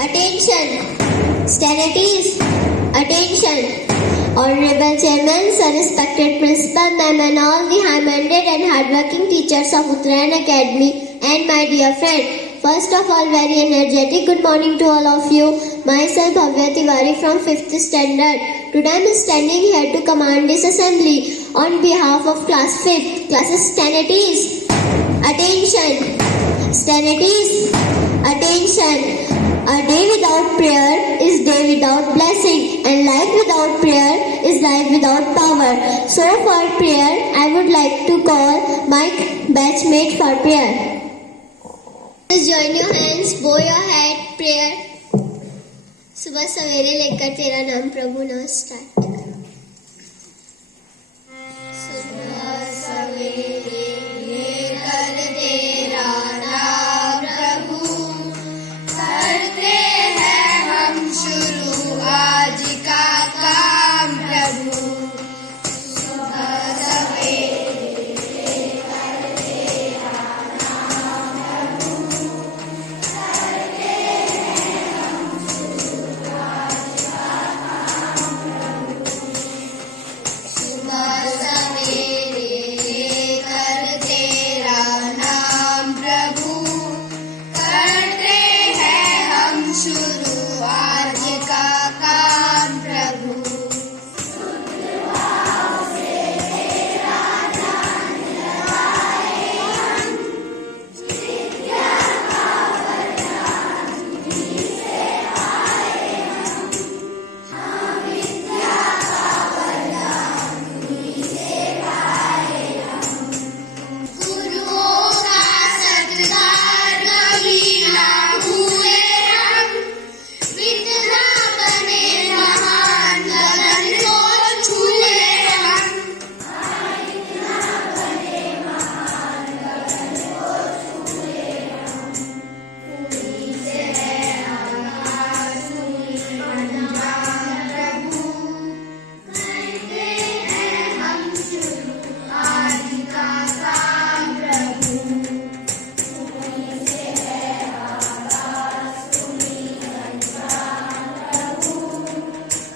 Attention! Stennities! Attention! Honorable Chairman, Sir Respected Principal Ma'am and all the high-minded and hard-working teachers of Uttarayan Academy and my dear friend. First of all, very energetic good morning to all of you. Myself Bhavya Tiwari from 5th standard. Today I am standing here to command this assembly on behalf of class 5th. Classes Stennities! Attention! Stennities! Attention! A day without prayer is day without blessing, and life without prayer is life without power. So for prayer, I would like to call my batchmate for prayer. Please join your hands, bow your head, prayer. सुबह सवेरे लेकर तेरा नाम प्रभु नाम start. सुबह सवेरे लेकर तेरा नाम प्रभु करते हैं हम शुरू आज का काम प्रभु. सुबह सवेरे लेकर तेरा नाम प्रभु करते हैं हम शुरू आज का काम प्रभु. सुबह सवेरे लेकर तेरा नाम प्रभु करते हैं हम शुरू आज का काम प्रभु. गुरुओं का सत्कार कभी ना भूले हम, विद्या बने महान गगन को छूले हम. पूरी से है आकाश, पूरी पंजाब प्रभु करते हैं हम शुरू आज का काम प्रभु. पूरी से है आकाश, पूरी पंजाब प्रभु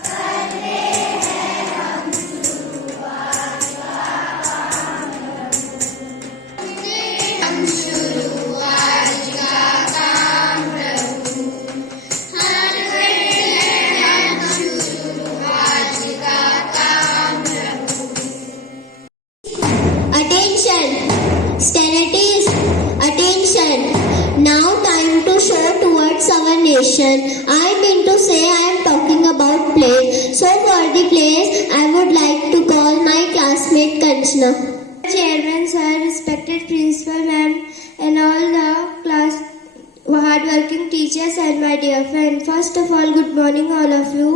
करते हैं हम शुरू आज का काम प्रभु. हम शुरू आज का काम प्रभु करते हैं हम शुरू आज का काम प्रभु. Attention! Stennities! Attention! Now time to show towards our nation. I mean to say I am talking about plays. So for the plays, I would like to call my classmate Kanchana. Chairman, sir, respected principal ma'am and all the class hard-working teachers and my dear friend. First of all, good morning all of you.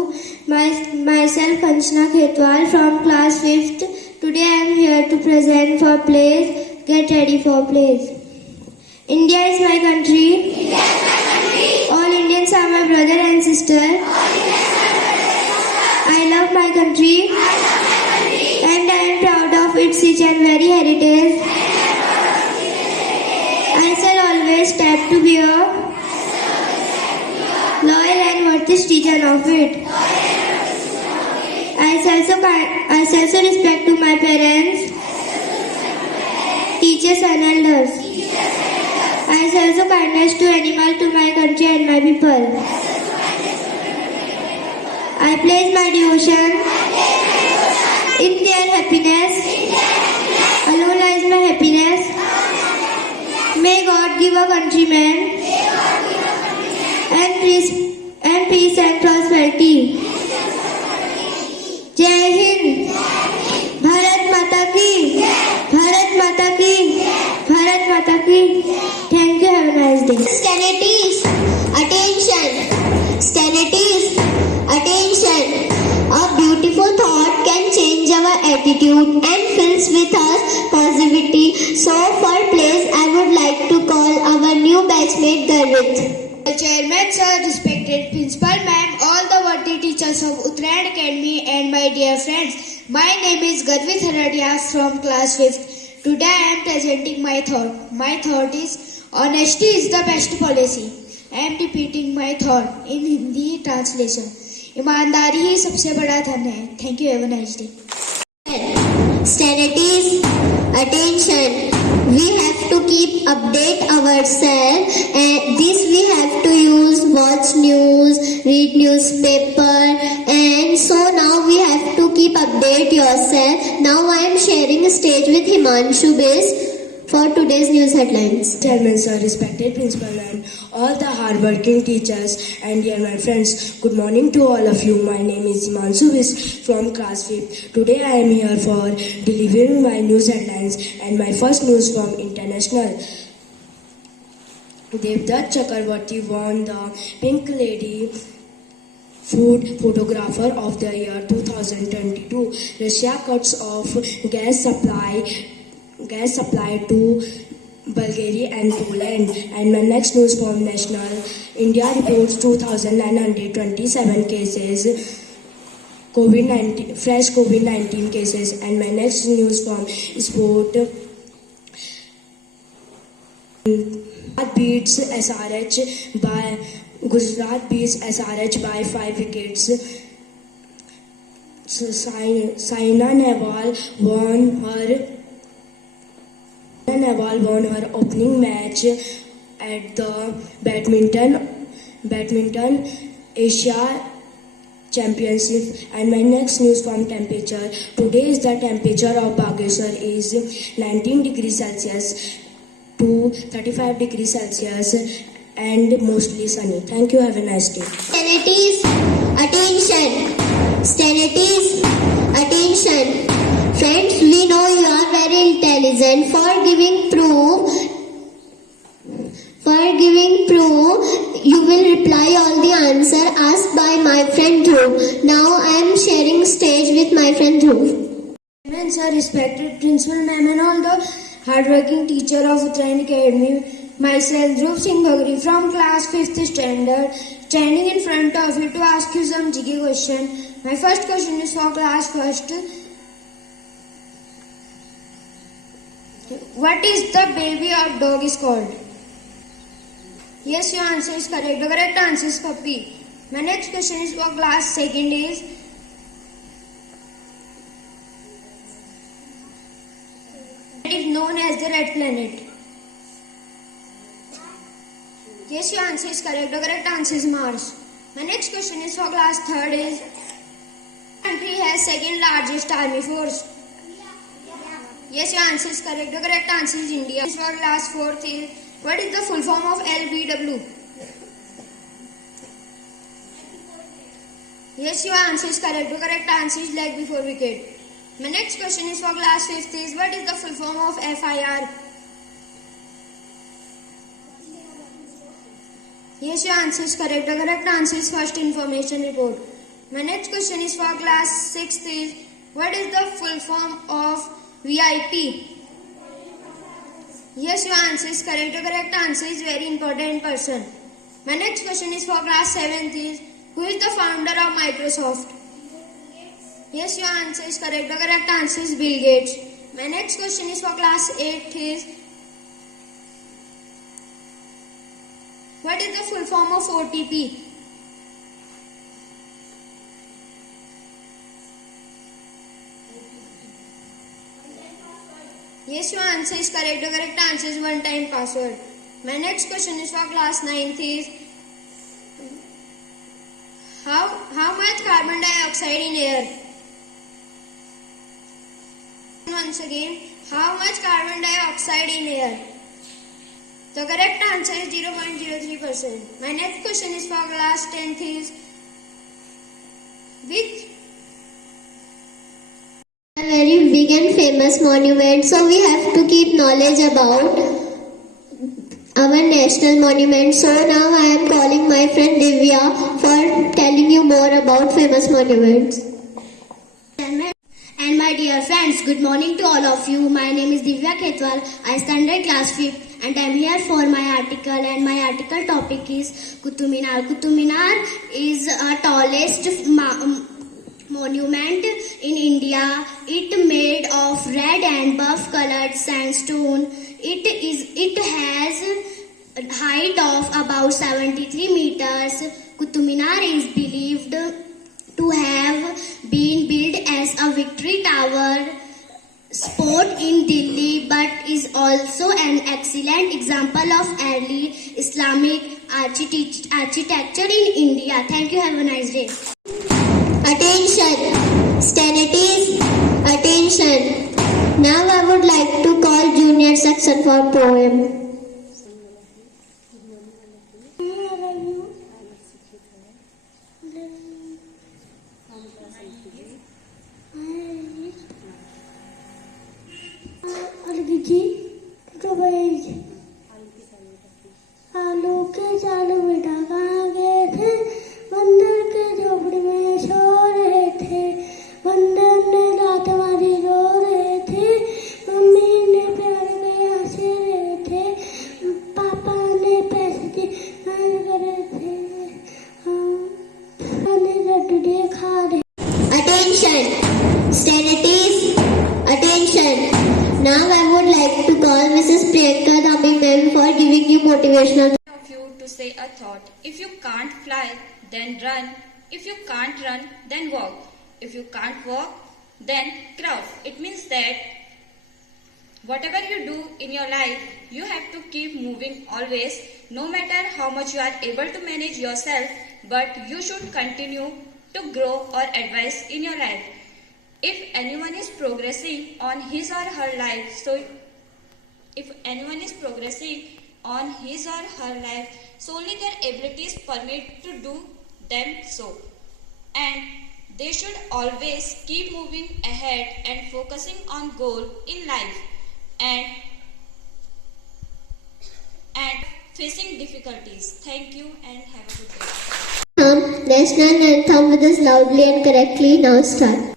Myself Kanchana Khetwal from class 5th. Today I am here to present for plays. Get ready for plays. India is my country. All Indians are my brother and sister. I love my country. And I am proud of its rich and very heritage. I shall always strive to be a loyal and worthy citizen of it. I shall also respect to my parents, teachers and elders. I shall also kindness to animal, to my country and my people. I place my devotion in their happiness. Alone lies my happiness. May God give a countryman and peace and prosperity. जय हिंद. भारत माता की. भारत माता की. भारत माता की. Thank you. Have a nice day. Stennities. Attention. Stennities. Attention. A beautiful thought can change our attitude and fills with us positivity. So for plays, I would like to call our new batchmate Garvit. Chairman, sir, respected principal ma'am, all the worthy teachers of Uttarayan Academy and my dear friends. My name is Garvit Haradia from class 5th. Today I am presenting my thought. My thought is honesty is the best policy. I am repeating my thought in Hindi translation. ईमानदारी ही सबसे बड़ा धन है. Thank you. Have a nice day. Studies, attention. We have to keep update ourselves, and this we have to use watch news, read newspaper, and so now we have to keep update yourself. Now I am sharing a stage with Himanshu Bis for today's news headlines. Chairman sir, respected principal and all the hard-working teachers and dear my friends, good morning to all of you. My name is Himanshu Bis from class 5th. Today I am here for delivering my news headlines and my first news from international. Devdutt Chakravarti won the Pink Lady Food Photographer of the Year 2022. Russia cuts off gas supply to Bulgaria and Poland. And my next news from national, India reports 2,927 cases, fresh COVID-19 cases. And my next news from sport, Gujarat beats SRH by 5 wickets. Saina Nehwal won her opening match at the Badminton Asia Championship. And my next news from temperature. Today is the temperature of Bageshwar is 19 degrees Celsius to 35 degrees Celsius and mostly sunny. Thank you. Have a nice day. Studies, attention. Studies, attention. Friends, we know you are very intelligent. For giving proof, you will reply all the answer asked by my friend Dhruv. Now I am sharing stage with my friend Dhruv. Chairman sir, respected principal ma'am and all the hardworking teacher of Uttarayan Academy. Myself, Dhruv Singh Bagri from class 5th standard, standing in front of you to ask you some GK question. My first question is for class 1st. What is the baby of dog is called? Yes, your answer is correct. The correct answer is puppy. My next question is for class 2nd is, it is known as the red planet. Yes, your answer is correct. The correct answer is Mars. My next question is for class 3rd is, country has second largest army force. Yes, your answer is correct. The correct answer is India. This is for class 4th is, what is the full form of LBW? Yes, your answer is correct. The correct answer is leg before wicket. My next question is for class 5th is, what is the full form of FIR? Yes, your answer is correct. The correct answer is First Information Report. My next question is for class 6th is, what is the full form of VIP? Yes, your answer is correct. The correct answer is very important person. My next question is for class 7th is, who is the founder of Microsoft? Yes, your answer is correct. The correct answer is Bill Gates. My next question is for class 8th is, what is the full form of OTP? Yes, your answer is correct. The correct answer is one-time password. My next question is for class 9th is, how much carbon dioxide in air? Once again, how much carbon dioxide in air? The correct answer is 0.03%. My next question is for class 10th is, which A very big and famous monument, so we have to keep knowledge about our national monument. So now I am calling my friend Divya for telling you more about famous monuments. And my dear friends, good morning to all of you. My name is Divya Khetwal. I stand at class 5th and I am here for my article, and my article topic is Qutub Minar. Qutub Minar is a tallest monument in India. It made of red and buff colored sandstone. It has height of about 73 meters. Qutub Minar is believed to have been built as a victory tower spot in Delhi, but is also an excellent example of early Islamic architecture in India. Thank you. Have a nice day. Attention, Stanities, attention. Now I would like to call junior section for poem. आलू के चालू बेटा कहाँ गए थे? बंदर के झोपड़ी में सो रहे थे। बंदर ने लात मारी रो रहे थे। मम्मी ने प्यार के हंस रहे थे। पापा ने पैसे की मार कर रहे थे। ने लड्डू खा रहे। Attention, Stanities, attention. Now I would like to call Mrs. Priyanka Dami ma'am for giving you motivational. Of you to say a thought. If you can't fly, then run. If you can't run, then walk. If you can't walk, then crawl. It means that whatever you do in your life, you have to keep moving always, no matter how much you are able to manage yourself, but you should continue to grow or advance in your life. If anyone is progressing on his or her life, solely their abilities permit to do them so. And they should always keep moving ahead and focusing on goal in life and facing difficulties. Thank you and have a good day. National anthem with us loudly and correctly. Now start.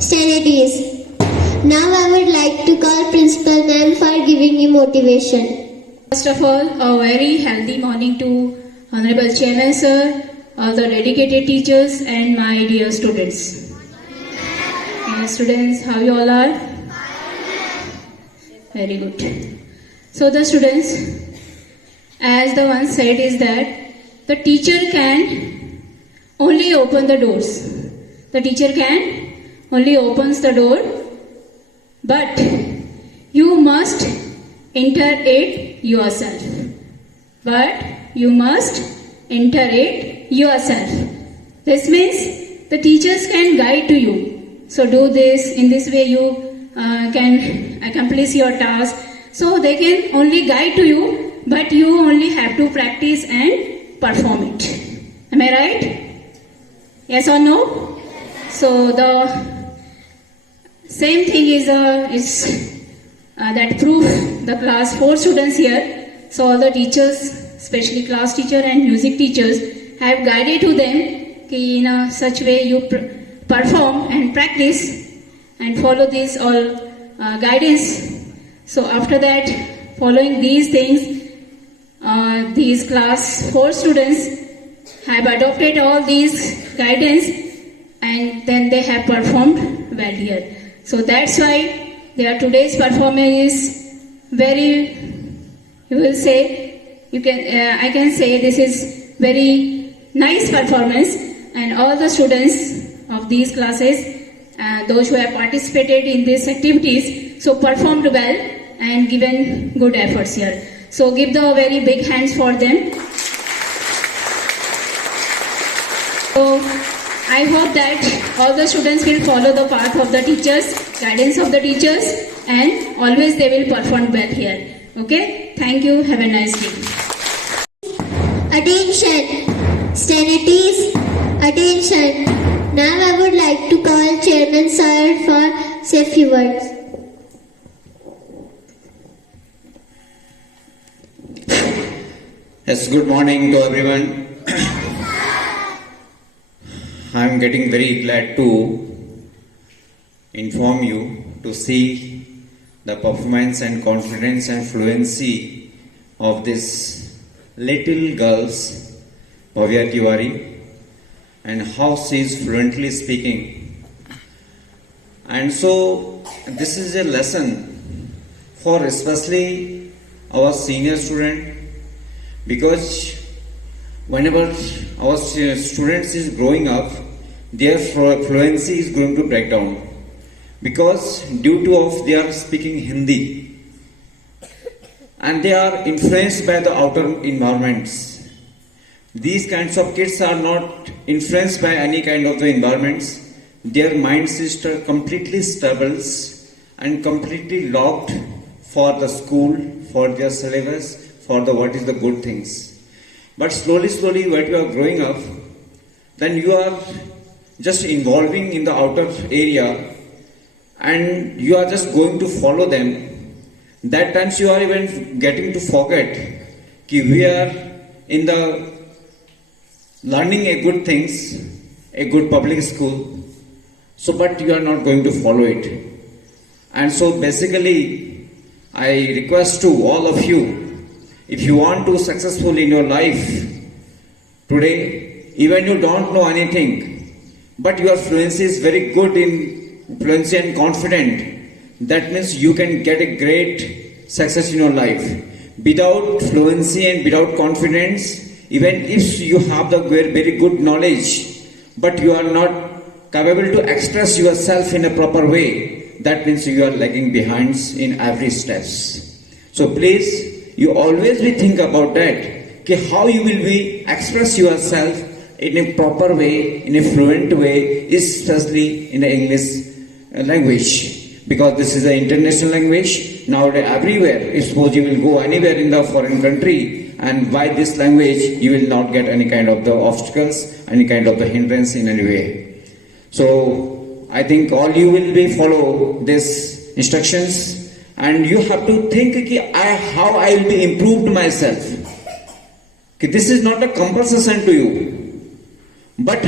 Stanities. Now I would like to call Principal Ma'am for giving you motivation. First of all, a very healthy morning to Honorable Chairman Sir, all the dedicated teachers and my dear students. Students, how you all are? Very good. So the students, as the one said is that the teacher can only open the doors. The teacher can only opens the door, but you must enter it yourself. But you must enter it yourself. This means the teachers can guide to you. So do this, in this way you can accomplish your task. So they can only guide to you, but you only have to practice and perform it. Am I right? Yes or no? So the same thing is that proof the class 4 students here. So all the teachers, especially class teacher and music teachers, have guided to them in a such way you perform and practice and follow this all guidance. So after that, following these things, these class 4 students have adopted all these guidance and then they have performed well here. So that's why their today's performance is very, you will say, I can say this is very nice performance, and all the students of these classes, those who have participated in these activities, so performed well and given good efforts here. So give the very big hands for them. So I hope that all the students will follow the path of the teachers, guidance of the teachers, and always they will perform well here. Okay? Thank you. Have a nice day. Attention, stennities, attention. Now I would like to call Chairman Sir for say few words. Yes, good morning to everyone. I am getting very glad to inform you to see the performance and confidence and fluency of this little girls, Bhavya Tiwari, and how she is fluently speaking. And so this is a lesson for especially our senior student, because whenever our students is growing up, their fluency is going to break down, because due to of they are speaking Hindi and they are influenced by the outer environments. These kinds of kids are not influenced by any kind of the environments. Their mind system completely stables and completely locked for the school, for their syllabus, for the what is the good things. But slowly when you are growing up, then you are just involving in the outer area and you are just going to follow them. That times you are even getting to forget that we are in the learning a good things, a good public school, so but you are not going to follow it. And so basically I request to all of you, if you want to successful in your life today, even you don't know anything, but your fluency is very good in fluency and confident, that means you can get a great success in your life. Without fluency and without confidence, even if you have the very good knowledge, but you are not capable to express yourself in a proper way, that means you are lagging behind in every steps. So please, you always be think about that, how you will be express yourself in a proper way, in a fluent way, especially in the English language. Because this is an international language. Nowadays everywhere, suppose you will go anywhere in the foreign country, and by this language you will not get any kind of the obstacles, any kind of the hindrance in any way. So I think all you will be follow these instructions, and you have to think how I will be improved myself. This is not a compulsion to you, but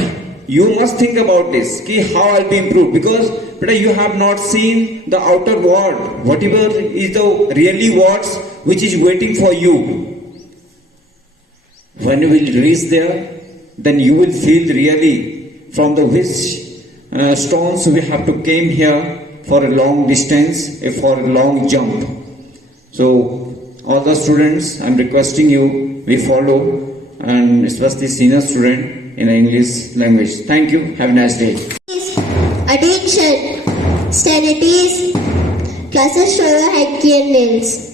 you must think about this, how I will be improved, because you have not seen the outer world, whatever is the really words which is waiting for you. When you will reach there, then you will feel really from the which stones we have to came here for a long distance, for a long jump. So all the students, I am requesting you, we follow, and especially senior student in English language. Thank you. Have a nice day. Attention, stennities, classes show your head key and nails.